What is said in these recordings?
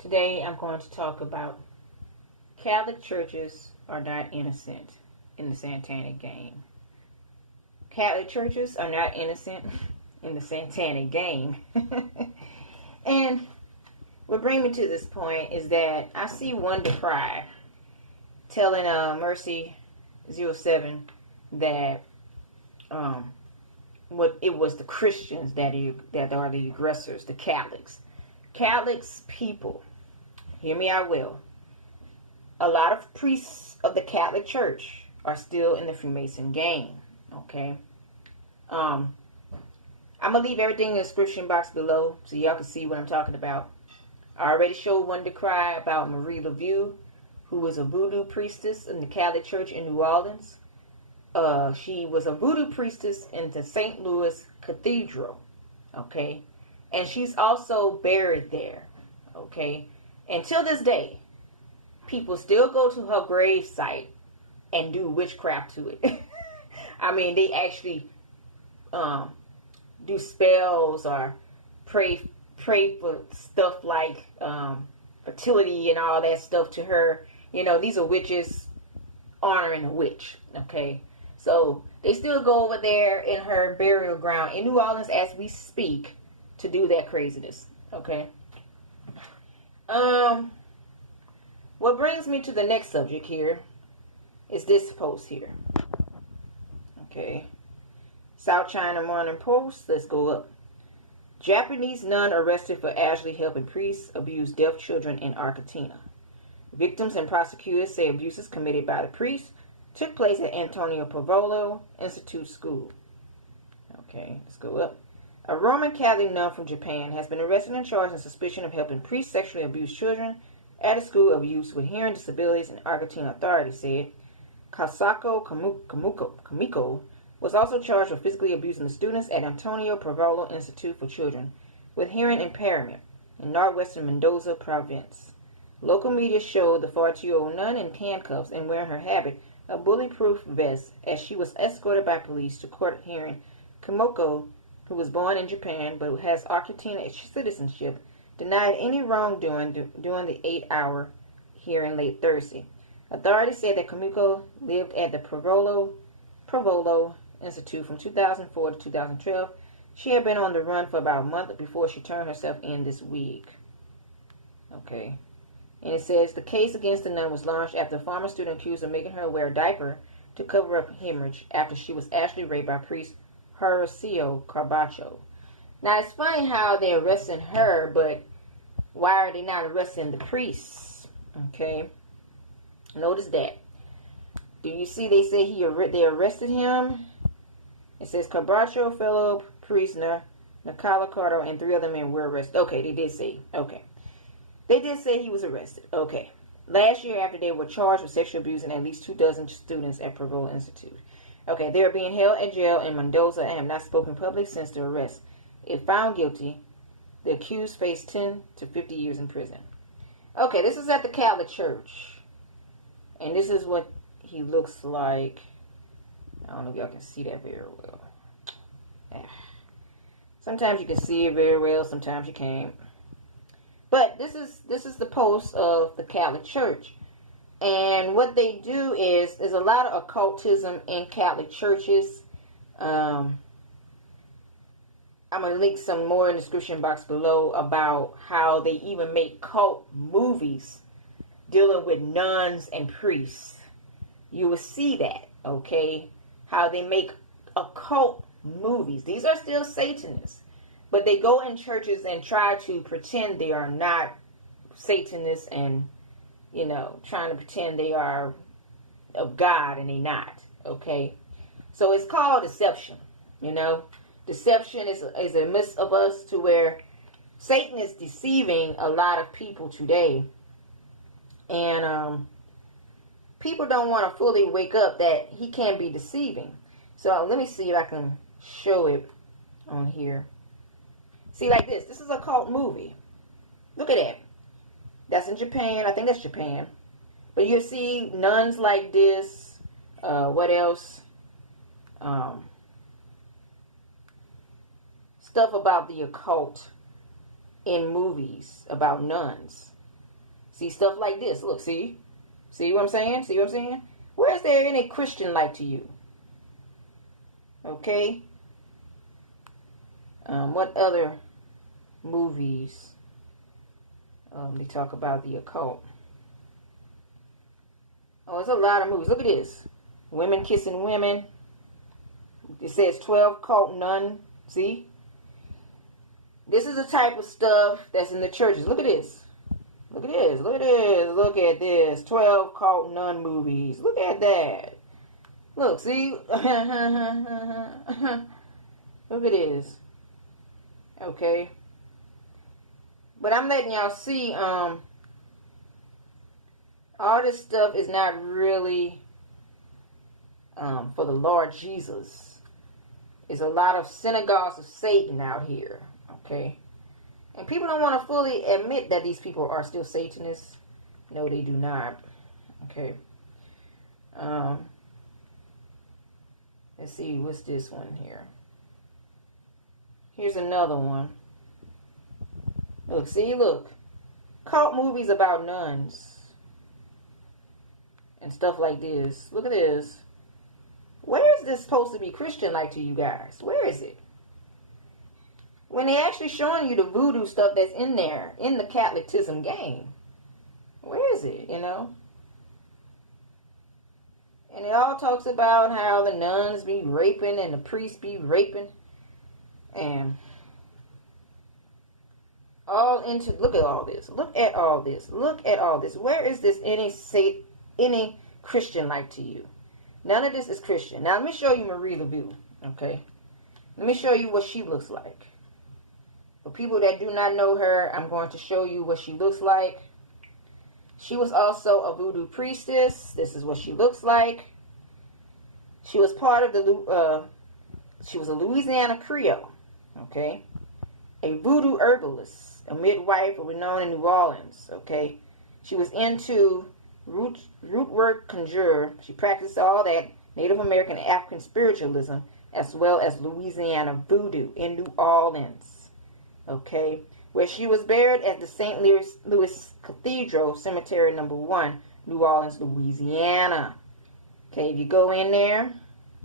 Today I'm going to talk about Catholic churches are not innocent in the satanic game. Catholic churches are not innocent in the satanic game. And what brings me to this point is that I see Wonder Cry telling Mercy 07 that what it was the Christians that are the aggressors, the Catholics. Catholics people, hear me out well. A lot of priests of the Catholic Church are still in the Freemason game. Okay. I'm gonna leave everything in the description box below so y'all can see what I'm talking about. I already showed one to cry about Marie Laveau, who was a voodoo priestess in the Catholic Church in New Orleans. She was a voodoo priestess in the St. Louis Cathedral. Okay. And she's also buried there. Okay. Until this day, people still go to her grave site and do witchcraft to it. I mean, they actually do spells or pray for stuff like fertility and all that stuff to her. You know, these are witches honoring a witch. Okay, so they still go over there in her burial ground in New Orleans as we speak to do that craziness. Okay. What brings me to the next subject here is this post here. Okay. South China Morning Post. Let's go up. Japanese nun arrested for allegedly helping priests abuse deaf children in Argentina. Victims and prosecutors say abuses committed by the priest took place at Antonio Pavolo Institute School. Okay, let's go up. A Roman Catholic nun from Japan has been arrested and charged on suspicion of helping priests sexually abuse children at a school of youth with hearing disabilities, in Argentina authorities said. Kasako Kamiko was also charged with physically abusing the students at Antonio Pavolo Institute for Children with hearing impairment in northwestern Mendoza province. Local media showed the 42-year-old nun in handcuffs and wearing her habit of bulletproof vest as she was escorted by police to court, hearing Kamiko, who was born in Japan but has Argentina citizenship, denied any wrongdoing during the 8-hour hearing late Thursday. Authorities said that Kamiko lived at the Pavolo Institute from 2004 to 2012. She had been on the run for about a month before she turned herself in this week. Okay. And it says the case against the nun was launched after a former student accused of making her wear a diaper to cover up hemorrhage after she was actually raped by priest Horacio Carbacho. Now, it's funny how they're arresting her, but why are they not arresting the priests? Okay. Notice that. Do you see they say they arrested him? It says Carbacho, fellow priest Nicola Cardo, and 3 other men were arrested. Okay, they did say. Okay. They did say he was arrested. Okay. Last year, after they were charged with sexual abusing at least 24 students at Pavolo Institute. Okay, they are being held at jail in Mendoza and have not spoken publicly since the arrest. If found guilty, the accused face 10 to 50 years in prison. Okay, this is at the Catholic Church. And this is what he looks like. I don't know if y'all can see that very well. Sometimes you can see it very well, sometimes you can't. But this is the post of the Catholic Church. And what they do is there's a lot of occultism in Catholic churches. I'm going to link some more in the description box below about how they even make cult movies dealing with nuns and priests. You will see that, okay? How they make occult movies. These are still Satanists. But they go in churches and try to pretend they are not Satanists and, you know, trying to pretend they are of God and they're not, okay? So it's called deception, you know? Deception is a midst of us to where Satan is deceiving a lot of people today. And people don't want to fully wake up that he can be deceiving. So let me see if I can show it on here. See, like this. This is a cult movie. Look at that. That's in Japan. I think that's Japan. But you'll see nuns like this. What else? Stuff about the occult in movies about nuns. See, stuff like this. Look, see? See what I'm saying? See what I'm saying? Where is there any Christian like to you? Okay? What other movies they talk about the occult? Oh, there's a lot of movies. Look at this. Women kissing women. It says 12 cult nun. See? This is the type of stuff that's in the churches. Look at this. Look at this. Look at this. Look at this. 12 cult nun movies. Look at that. Look, see? Look at this. Okay. But I'm letting y'all see, all this stuff is not really for the Lord Jesus. There's a lot of synagogues of Satan out here. Okay. And people don't want to fully admit that these people are still Satanists. No, they do not. Okay. Let's see, what's this one here? Here's another one. Look, see, look. Cult movies about nuns. And stuff like this. Look at this. Where is this supposed to be Christian like to you guys? Where is it? When they actually showing you the voodoo stuff that's in there, in the Catholicism game. Where is it, you know? And it all talks about how the nuns be raping and the priests be raping. And all into, look at all this. Look at all this. Look at all this. Where is this any Christian like to you? None of this is Christian. Now let me show you Marie Laveau. Okay. Let me show you what she looks like. For people that do not know her, I'm going to show you what she looks like. She was also a voodoo priestess. This is what she looks like. She was part of the, she was a Louisiana Creole. Okay. A voodoo herbalist, a midwife, renowned in New Orleans. Okay. She was into root work conjure. She practiced all that Native American and African spiritualism, as well as Louisiana voodoo in New Orleans. Okay, where she was buried at the St. Louis Cathedral Cemetery No. 1, New Orleans, Louisiana. Okay, if you go in there,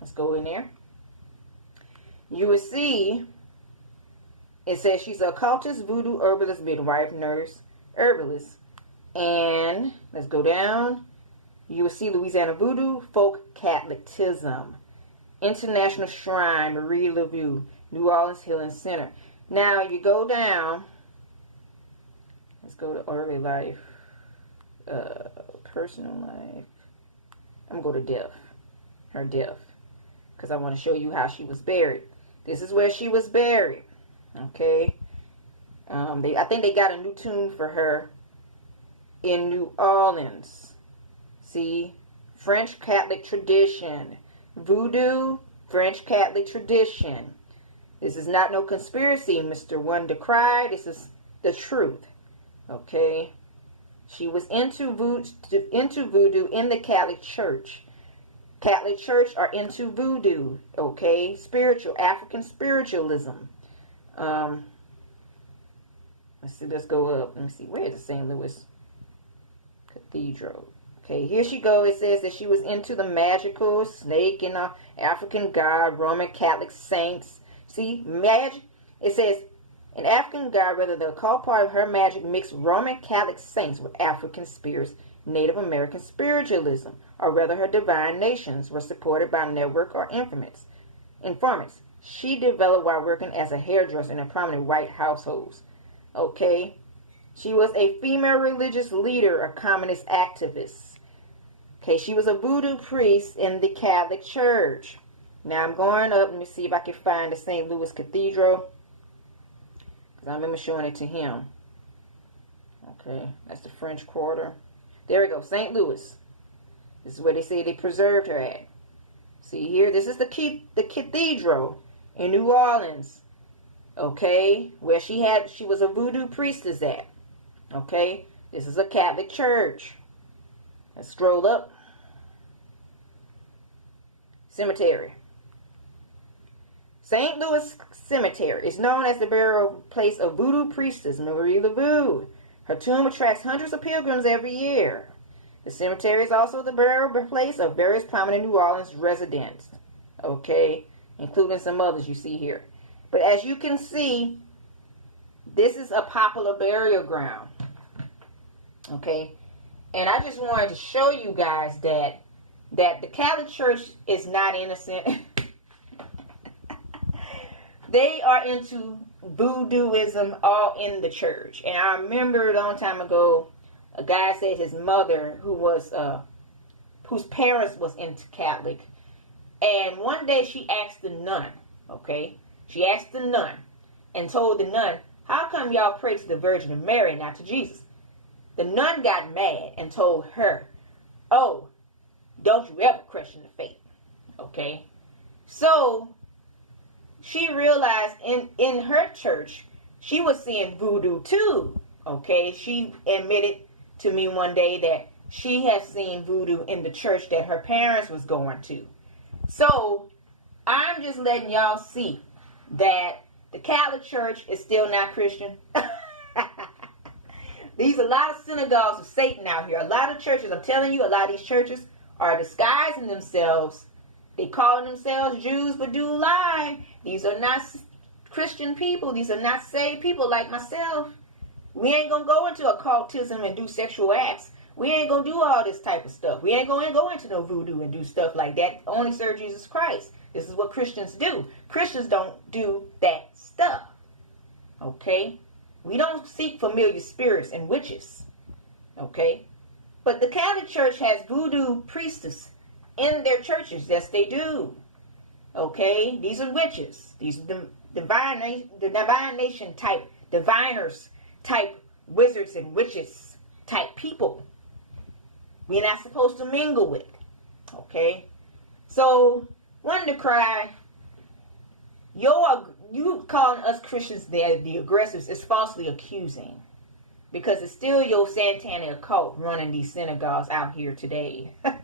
let's go in there. You will see it says she's an occultist, voodoo, herbalist, midwife, nurse, herbalist. And let's go down. You will see Louisiana voodoo, folk Catholicism, International Shrine, Marie Laveau, New Orleans Healing Center. Now you go down. Let's go to early life, personal life. I'm gonna go to death, her death, because I want to show you how she was buried. This is where she was buried. Okay. I think they got a new tomb for her in New Orleans. See, French Catholic tradition, voodoo, French Catholic tradition. This is not no conspiracy, Mr. Wonder Cry. This is the truth. Okay? She was into voodoo in the Catholic Church. Catholic Church are into voodoo. Okay? Spiritual, African spiritualism. Let's see, let's go up. Let me see. Where is the St. Louis Cathedral? Okay, here she goes. It says that she was into the magical snake and African god, Roman Catholic saints. See, magic, it says, an African god, whether the occult part of her magic mixed Roman Catholic saints with African spirits, Native American spiritualism, or whether her divine nations were supported by network or informants. She developed while working as a hairdresser in a prominent white households. Okay? She was a female religious leader, a communist activist. Okay, she was a voodoo priest in the Catholic Church. Now I'm going up. Let me see if I can find the St. Louis Cathedral, because I remember showing it to him. Okay, that's the French Quarter. There we go, St. Louis. This is where they say they preserved her at. See here, this is the cathedral in New Orleans. Okay, where she was a voodoo priestess at. Okay, this is a Catholic church. Let's scroll up. Cemetery. St. Louis Cemetery is known as the burial place of voodoo priestess Marie Laveau. Her tomb attracts hundreds of pilgrims every year. The cemetery is also the burial place of various prominent New Orleans residents, okay, including some others you see here. But as you can see, this is a popular burial ground, okay? And I just wanted to show you guys that the Catholic Church is not innocent. They are into voodooism all in the church. And I remember a long time ago, a guy said his mother, whose parents was into Catholic, and one day she asked the nun, okay? She asked the nun and told the nun, how come y'all pray to the Virgin of Mary, not to Jesus? The nun got mad and told her, oh, don't you ever question the faith, okay? So she realized in her church, she was seeing voodoo too, okay? She admitted to me one day that she has seen voodoo in the church that her parents was going to. So I'm just letting y'all see that the Catholic Church is still not Christian. These are a lot of synagogues of Satan out here. A lot of churches, I'm telling you, a lot of these churches are disguising themselves. They call themselves Jews, but do lie. These are not Christian people. These are not saved people like myself. We ain't going to go into occultism and do sexual acts. We ain't going to do all this type of stuff. We ain't going to go into no voodoo and do stuff like that. Only serve Jesus Christ. This is what Christians do. Christians don't do that stuff. Okay? We don't seek familiar spirits and witches. Okay? But the Catholic Church has voodoo priestess in their churches. Yes, they do. Okay? These are witches. These are the divination type, diviners type wizards and witches type people. We're not supposed to mingle with. Okay? So, one to cry, you calling us Christians the aggressors is falsely accusing. Because it's still your satanic occult running these synagogues out here today. And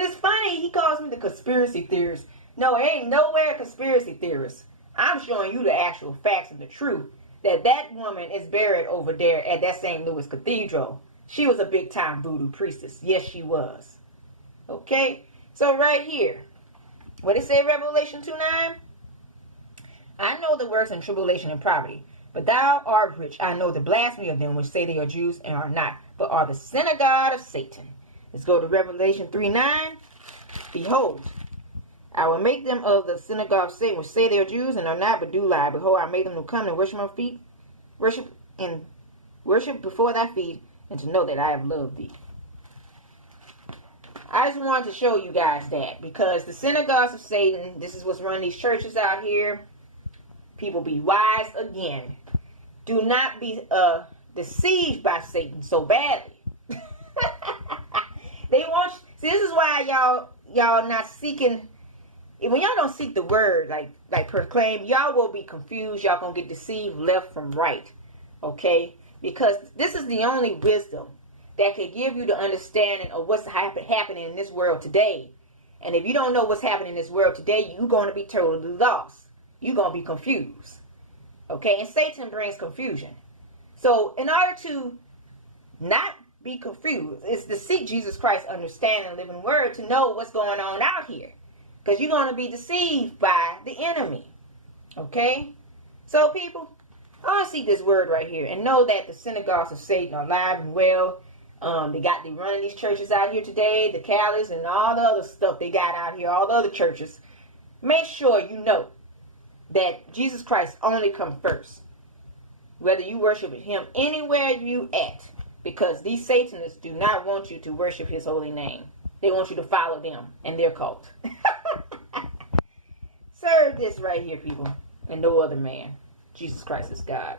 it's funny, he calls me the conspiracy theorist. No, it ain't nowhere a conspiracy theorist. I'm showing you the actual facts and the truth. That woman is buried over there at that St. Louis Cathedral. She was a big time voodoo priestess. Yes, she was. Okay? So right here, what it say, Revelation 2:9? I know the works and tribulation and poverty, but thou art rich. I know the blasphemy of them which say they are Jews and are not, but are the synagogue of Satan. Let's go to Revelation 3:9. Behold, I will make them of the synagogue of Satan, which say they are Jews and are not, but do lie. Behold, I made them to come and worship my feet, worship before thy feet, and to know that I have loved thee. I just wanted to show you guys that, because the synagogues of Satan, this is what's running these churches out here. People, be wise again. Do not be deceived by Satan so badly. They want you, see, this is why y'all not seeking. When y'all don't seek the word, like proclaim, y'all will be confused. Y'all gonna get deceived left from right. Okay? Because this is the only wisdom that can give you the understanding of what's happening in this world today. And if you don't know what's happening in this world today, you're going to be totally lost. You're going to be confused. Okay? And Satan brings confusion. So in order to not be confused, is to seek Jesus Christ's understanding and living word to know what's going on out here. Because you're going to be deceived by the enemy. Okay? So people, I want to seek this word right here and know that the synagogues of Satan are alive and well. They running these churches out here today, the Catholics and all the other stuff they got out here, all the other churches. Make sure you know that Jesus Christ only comes first. Whether you worship him anywhere you at, because these Satanists do not want you to worship his holy name. They want you to follow them and their cult. Serve this right here, people, and no other man. Jesus Christ is God.